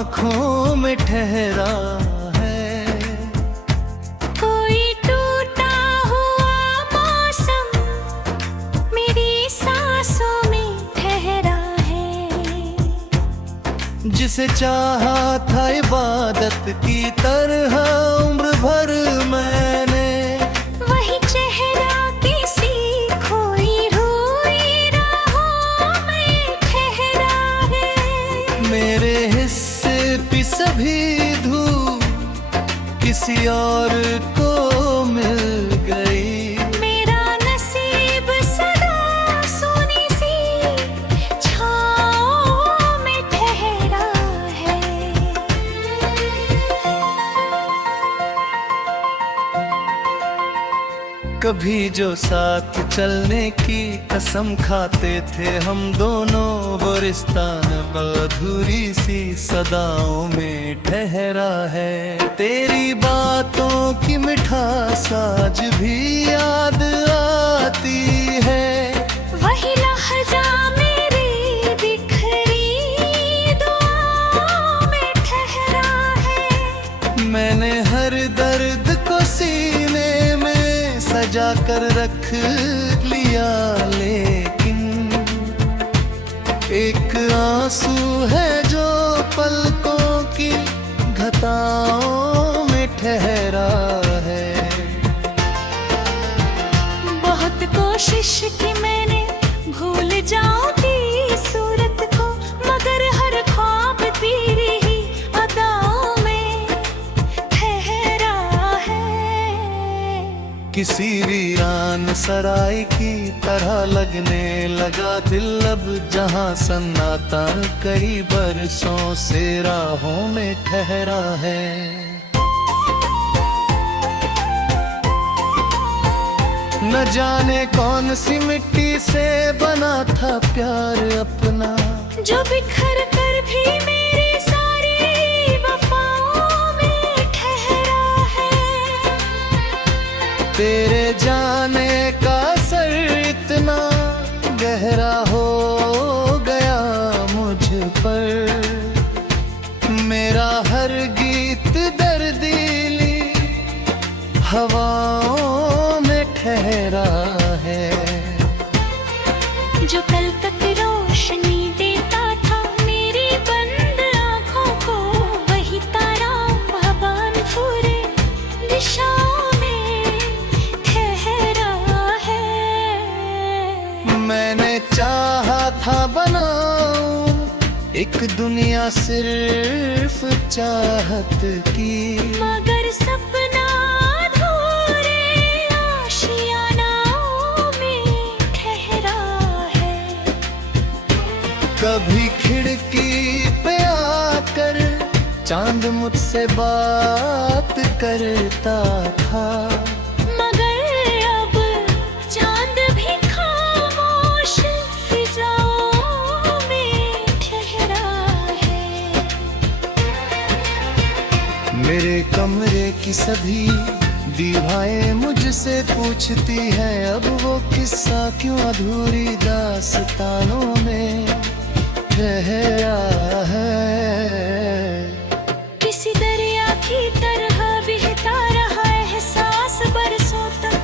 आँखों में ठहरा है। कोई टूटा हुआ मौसम मेरी सांसों में ठहरा है। जिसे चाहा था इबादत की तरह उम्र भर मैंने, वही चेहरा किसी खोई हुई राहों में ठहरा है। मेरे हिस्से भी सभी धूप किसी और को मिल गई। मेरा नसीब सदा सोनी सी छाँव में ठहरा है। कभी जो साथ चलने की कसम खाते थे हम दोनों, वो रिश्ता अब अधूरी सी सदाओं में ठहरा है। तेरी बातों की मिठास आज भी याद आती है। वही लहजा मेरी बिखरी दुआओं में ठहरा है। मैंने हर दर्द को सीने में सजा कर रख लिया, लेकिन एक आंसू है जो पलकों की घटाओं में ठहरा है। बहुत कोशिश की मैंने भूल जाऊं तेरी सूरत को, मगर हर ख्वाब तेरी ही अदाओं में ठहरा है। किसी वीरान सराय की तरह लगने लगा दिल अब, जहां सन्नाटा कई बरसों से राहों में ठहरा है। न जाने कौन सी मिट्टी से बना था प्यार अपना, जो बिखर कर भी मेरी सारी वफाओं में ठहरा है। तेरे जाने का असर इतना गहरा हो गया मुझ पर, मेरा हर गीत दर्दीली हवाओं में ठहरा है। जो कल तक रोशनी देता था मेरी बंद आँखों को, वही तारा भवान पूरे दिशाओं में ठहरा है। मैंने चाहा था बनाऊं एक दुनिया सिर्फ चाहत की, मगर सपना अधूरे आशियानाओं में ठहरा है। कभी खिड़की पे आकर चांद मुझसे बात करता था, मगर अब चांद भी खामोश फिजाओं में ठहरा है। मेरे कमरे की सभी दीवारें मुझसे पूछती हैं, अब वो किस्सा क्यों अधूरी दास्तानों में ठहरा है। किसी दरिया की तरह बहता रहा एहसास बरसों तक,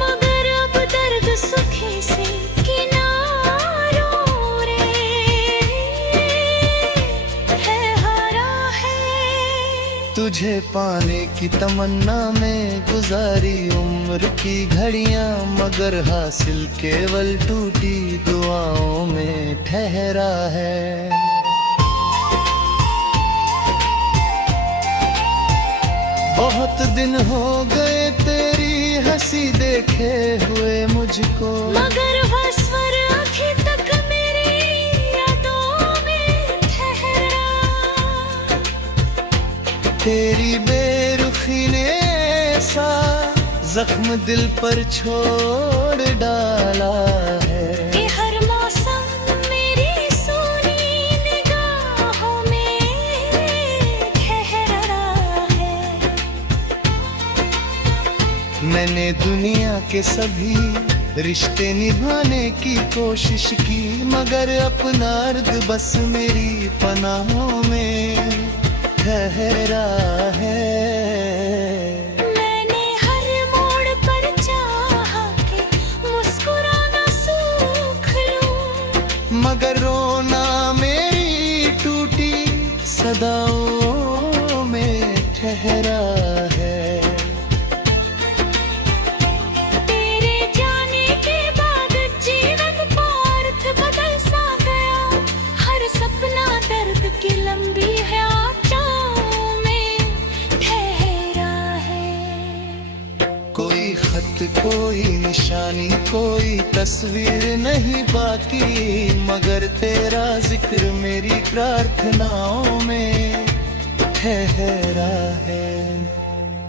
मगर अब दर्द सुखे से किनारों रे है हारा है। तुझे पाने की तमन्ना में गुजारी उम्र की घड़ियां, मगर हासिल केवल टूटी दुआओं में ठहरा है। बहुत दिन हो गए तेरी हंसी देखे हुए मुझको, मगर वह स्वर अभी तक मेरी यादों में ठहरा। तेरी बेरुखी ने ऐसा जख्म दिल पर छोड़ डाला है। कि हर मौसम मेरी सोनी निगाहों में ठहरा है। मैंने दुनिया के सभी रिश्ते निभाने की कोशिश की, मगर अपना अर्द बस मेरी पनाहों में ठहरा है। मैंने हर मोड़ पर चाहा कि मुस्कुराना सीख लूं, मगर रोना मेरी टूटी सदाओं में ठहरा है। तेरे जाने के बाद जीवन का अर्थ बदल सा गया, हर सपना दर्द की लंबी है आँखों में ठहरा है। कोई खत कोई निशानी कोई तस्वीर नहीं बाकी, मगर तेरा जिक्र मेरी प्रार्थनाओं में ठहरा है।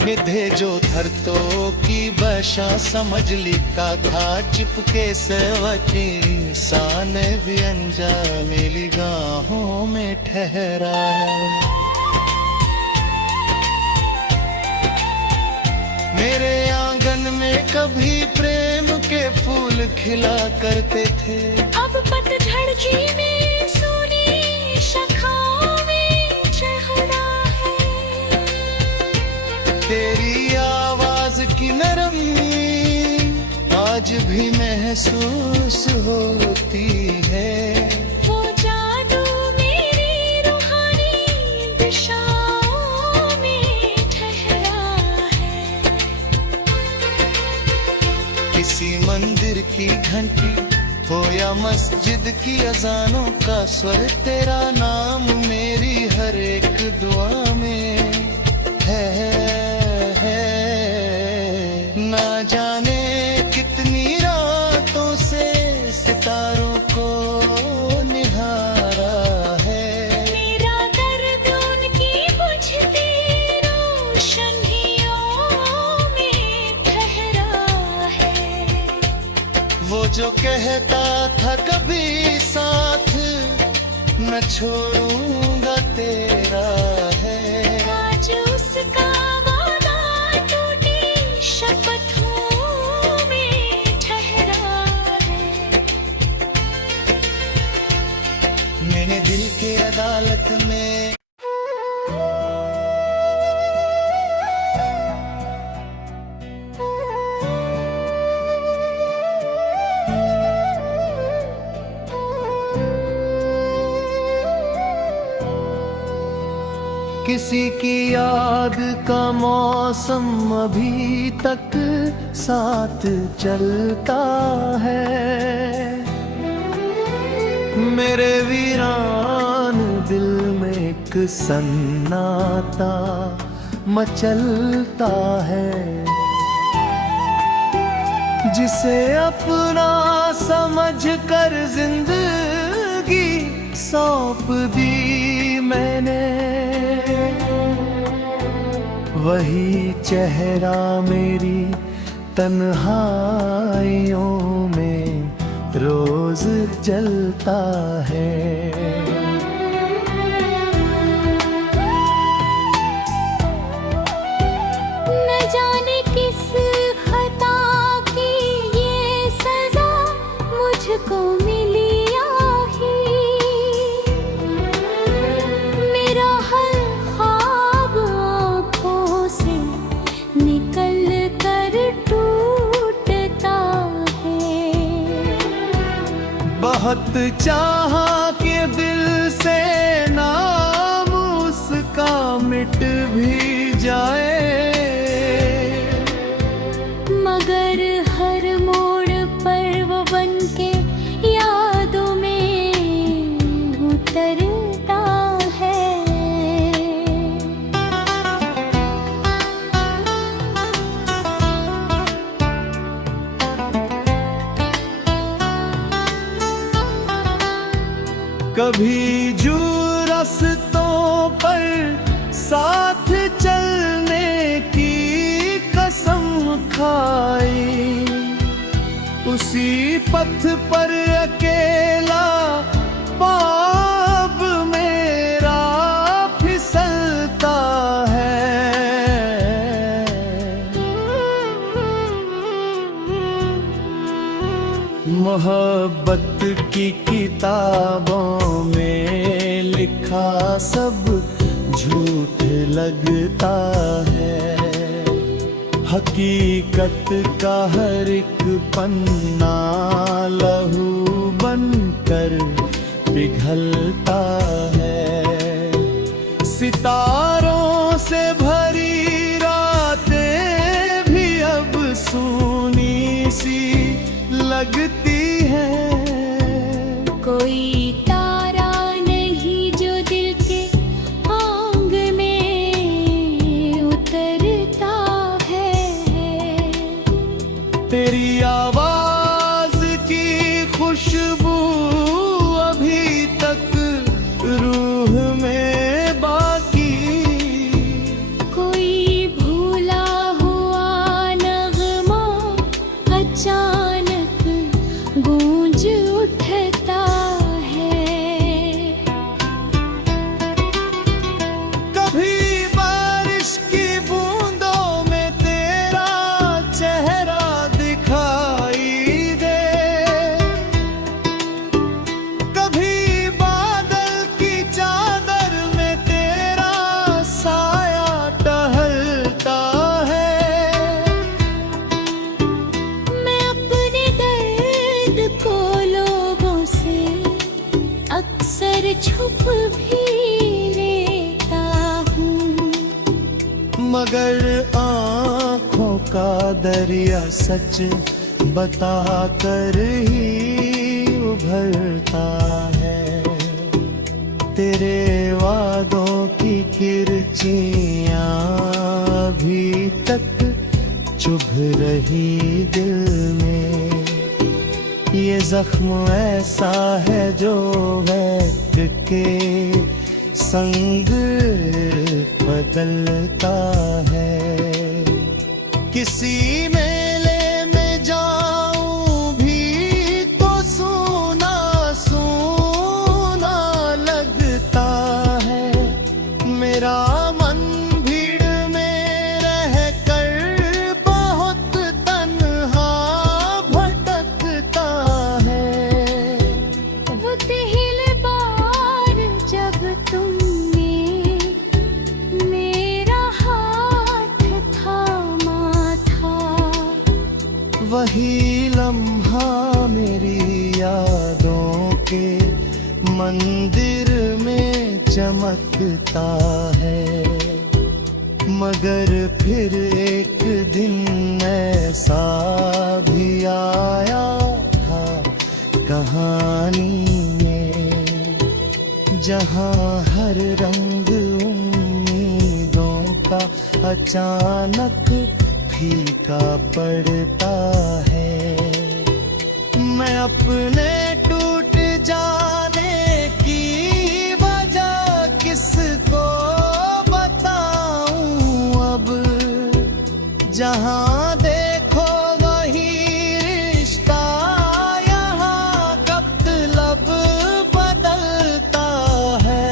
निधे जो धरतों की बशा समझ लिखा था चिपके से वची, सान भी अनजाने निगाहों में ठहरा है। मेरे आंगन में कभी प्रेम के फूल खिला करते थे, अब पतझड़ की में सुनी शाखाओं में चेहरा है। तेरी आवाज की नरमी आज भी महसूस होती है। वो जादू मेरी रूहानी दिशाओं में ठहरा है। किसी मंदिर की घंटी हो या मस्जिद की अजानों का स्वर, तेरा नाम मेरी हर एक दुआ में है। ना जाने कितनी रातों से सितारों को निहारा है। मेरा दर्द उनकी बुझती रोशनियों में ठहरा है। वो जो कहता था कभी साथ न छोड़ूंगा तेरा है। आज उसका वादा टूटी शपथों में ठहरा है। मैंने दिल के अदालत में किसी की याद का मौसम अभी तक साथ चलता है। मेरे वीरान दिल में एक सन्नाटा मचलता है, जिसे अपना समझ कर जिंदगी सौंप दी मैंने। वही चेहरा मेरी तन्हाइयों में रोज जलता है। न जाने किस खता की ये सजा मुझको मिली आही। मेरा हर ख्वाब आँखों से निकल कर टूटता है। बहुत चाहा कि दिल से नाम उसका मिट भी जाए, मगर हर मोड़ पर वो बनके यादों में उतरता है। कभी जो रास्तों पर साथ चलने की कसम खाई, उसी पथ पर अकेला पाप मेरा फिसलता है। मोहब्बत की किताबों में लिखा सब झूठ लगता है। हकीकत का हर एक पन्ना लहू बनकर पिघलता है। सितारों से भरी रातें भी अब सूनी सी लगती हैं। कोई तारा नहीं जो दिल के आंग में उतरता है। तेरी आवाज की खुशबू अभी तक रूह में बाकी। कोई भूला हुआ नगमा अचानक गूंज उठता है। कभी बारिश की बूंदों में तेरा चेहरा दिखाई दे। कभी बादल की चादर में तेरा साया टहलता है। मैं अपने दर्द को लोगों से अक्सर छुप भी लेता हूँ। मगर आँखों का दरिया सच बता कर ही उभरता है। तेरे वादों की किरचियाँ अभी तक चुभ रही दिल में। ये जख्म ऐसा है जो वक्त के संग बदलता है। किसी मेले में जाऊं भी तो सूना सूना लगता है। मेरा मन भीड़ में रह कर बहुत तन्हा भटकता है। वो पहली बार जब तुमने मेरा हाथ थामा था। वही लम्हा मेरी यादों के मंदिर में चमकता है। मगर फिर एक दिन ऐसा भी आया था कहानी में, जहां हर रंग उम्मीदों का अचानक फीका पड़ता है। मैं अपने टूट जाने की वजह किसको बताऊं अब। जहां देखो वही रिश्ता, यहाँ कब बदलता है।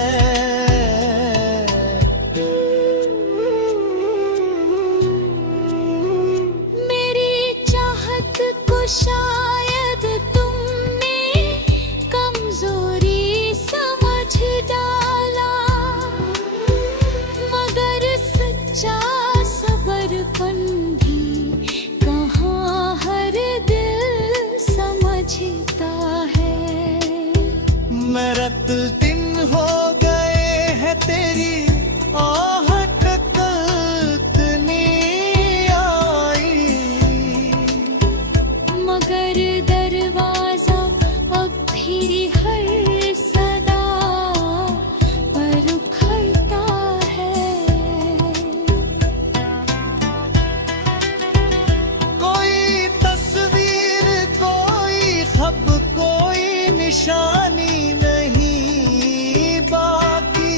मेरी चाहत को शायद तुमने कमजोरी समझ डाला। मगर सच्चा सबरपन भी कहाँ हर दिल समझता है। मैं रात दिन हो गए हैं तेरी आहट कतनी आई। मगर दरवाजा अब भी हर सदा पर खड़ता है। कोई तस्वीर, कोई खब, कोई निशानी नहीं बाकी।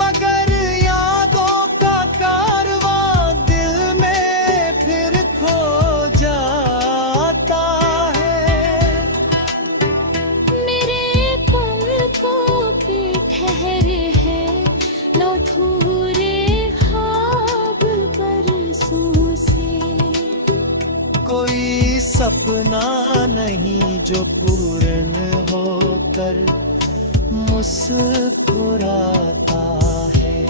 मगर यादों का कारवां दिल में फिर खो जाता है। मेरे पलकों पे ठहरे हैं लौथूरे ख्वाब बरसों से। कोई सपना नहीं जो पूर्ण होकर मुस्कुराता है।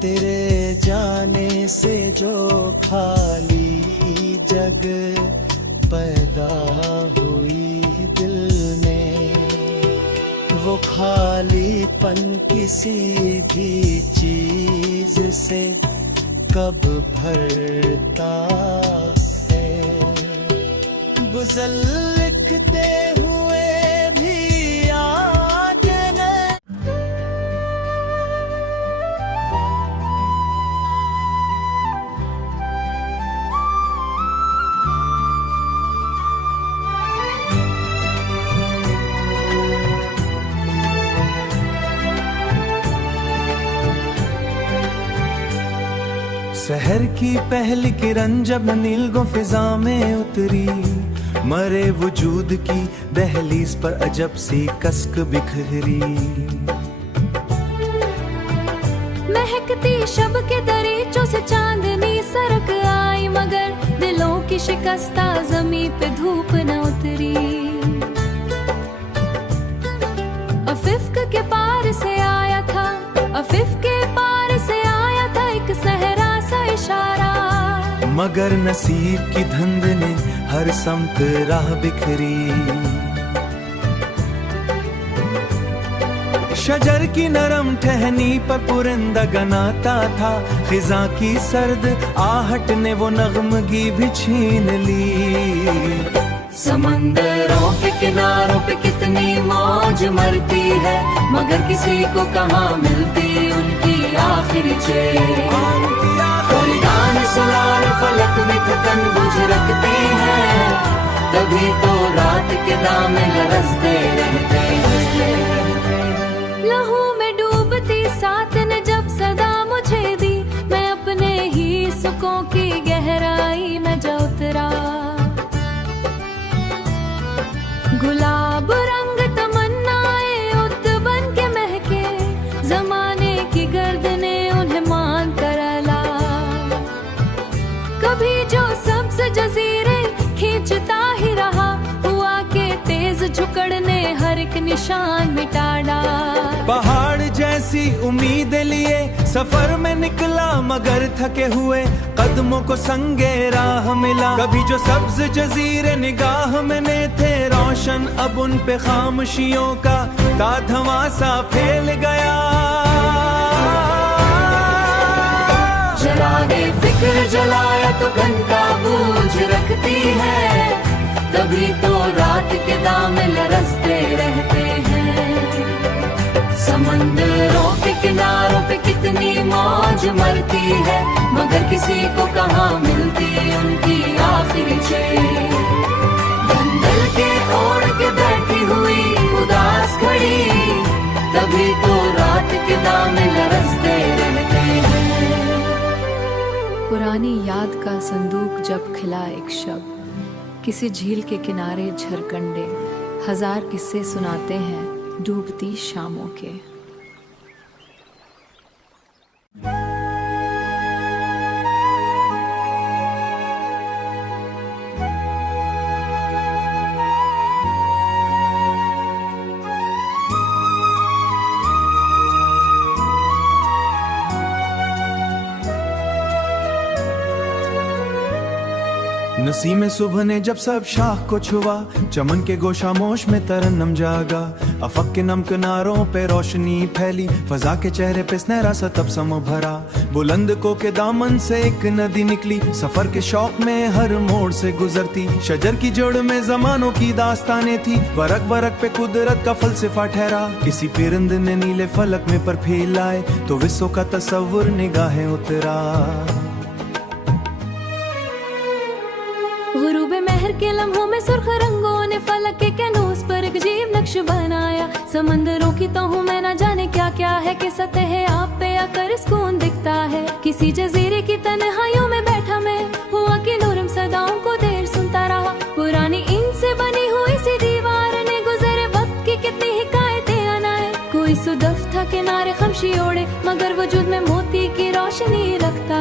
तेरे जाने से जो खाली जग पैदा हुई दिल में, वो खालीपन किसी भी चीज से कब भरता है। गुज़ल लिखते हुए भी आज न शहर की पहली किरण जब नीलगो फिजा में उतरी, मरे वजूद की दहलीज पर अजब सी कसक बिखरी। महकती शब के दरीचों से चांदनी सरक आई, मगर दिलों की शिकस्ता ज़मीं पे धूप न उतरी। अफिफ्क के पार से आया था, अफिफ के पार से आया था एक सहरा सा इशारा, मगर नसीब की धुंध ने हर समत राह बिखरी। शजर की नरम टहनी पर पुरिंदा गनाता था, खिजा की सर्द आहट ने वो नगमगी भी छीन ली। समंदरों के किनारों पे कितनी मौज मरती है, मगर किसी को कहाँ मिलती उनकी आखिरी चैन। गान सुलार फलक में थकन बुझ रखती है, तभी तो रात के दामन लरसते रहते हैं। लहू में डूबती साथ ने जब सदा मुझे दी, मैं अपने ही सुखों की गहराई में जा उतरा। गुलाब रंग तमन्नाए उत बन के महके, जमाने की गर्द ने उन्हें मान कर ला। कभी जो सब्ज जजीरे खींचता ही रहा, हुआ के तेज झुकड़ ने हर एक निशान मिटा डाला। पहाड़ जैसी उम्मीद लिए सफर में निकला, मगर थके हुए कदमों को संगे राह मिला। कभी जो सब्ज जजीरे निगाह में ने थे रोशन, अब उन पे खामोशियों का ताधवां सा फैल गया। जलाए फिक्र जलाया तो घंटा बूझ रखती है, तभी तो रात के दामन लरसते रहते हैं। समंदरों के किनारों पे कितनी मौज मरती है, मगर किसी को कहाँ मिलती उनकी आखिरी चैन। बंदल के ओढ़ के बैठी हुई उदास खड़ी, तभी तो रात के दामन लरसते रहते हैं। पुरानी याद का संदूक जब खिला एक शब, किसी झील के किनारे झरकंडे हजार किस्से सुनाते हैं डूबती शामों के। नसीम सुबह ने जब सब शाख को छुआ, चमन के गोशामोश में तरन्नम जागा। अफक के नम किनारों पे रोशनी फैली, फजा के चेहरे पे सुनहरा सा तबसम भरा। बुलंद को के दामन से एक नदी निकली, सफर के शौक में हर मोड़ से गुजरती। शजर की जड़ में जमानों की दास्तानें थी, वरक वरक पे कुदरत का फलसफा ठहरा। किसी परिंद ने नीले फलक में पर फैलाए, तो विश्व का तस्वुर निगाहें उतरा। गुरूबे महर के लम्हों में सुर्ख रंगों ने फलक के कैनूस पर एक अजीब नक्श बनाया। समंदरों की तो हूँ मैं न जाने क्या क्या है कि सतह आप पे आकर सुकून दिखता है। किसी जजीरे की तन्हाइयों में बैठा मैं, हुआ कि नूरम सदाओं को देर सुनता रहा। पुरानी ईंट से बनी हुई सी दीवार ने गुजरे वक्त की कितनी हिकायतें अनाए। कोई सुदफ था किनारे खमशी ओढ़े, मगर वजूद में मोती की रोशनी रखता।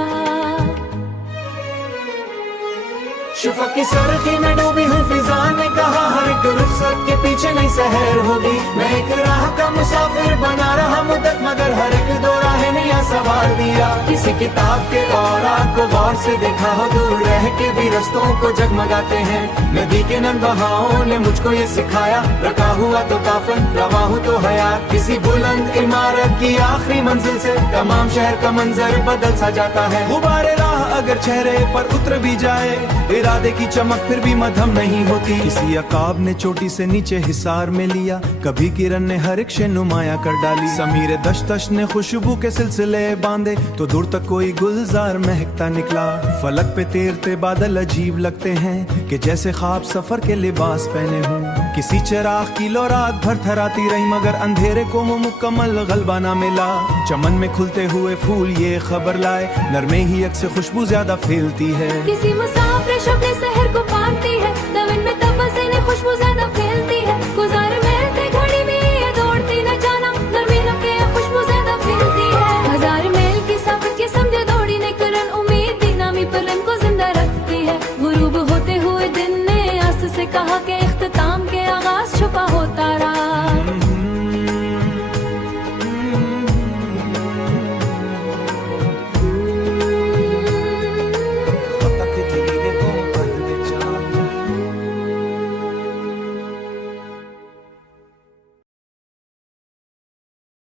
शुफक की सरखी में डूबी हुई फिजा ने कहा हर एक रुखसत के पीछे नई सहर होगी। मैं एक राह का मुसाफिर बना रहा मुद्दत मगर हर एक दो राहें नया सवाल दिया। किसी किताब के औरात को गौर से देखा हो दूर रह के भी रस्तों को जगमगाते हैं। नदी के नन बहावों ने मुझको ये सिखाया रखा हुआ तो काफन रवा हूँ तो हयात। किसी बुलंद इमारत की आखिरी मंजिल से तमाम शहर का मंजर बदल सा जाता है। गुब्बारे राह अगर चेहरे पर उतर भी जाए इरादे की चमक फिर भी मध्यम नहीं होती। किसी अकाब ने चोटी से नीचे हिसार में लिया कभी किरण ने हर एक शे नुमाया कर डाली। समीर दशतश ने खुशबू के सिलसिले बांधे तो दूर तक कोई गुलजार महकता निकला। फलक पे तैरते बादल अजीब लगते हैं कि जैसे ख्वाब सफर के लिबास पहने हूँ। किसी चिराग की लो रात भर थराती रही मगर अंधेरे को वो मुकम्मल गलबा ना मिला। चमन में खुलते हुए फूल ये खबर लाए नरमे ही अक्सर खुशबू ज्यादा फैलती है। किसी मुसाफिर शब्द शहर को पाती है दवन में तबसे ने खुशबू ज्यादा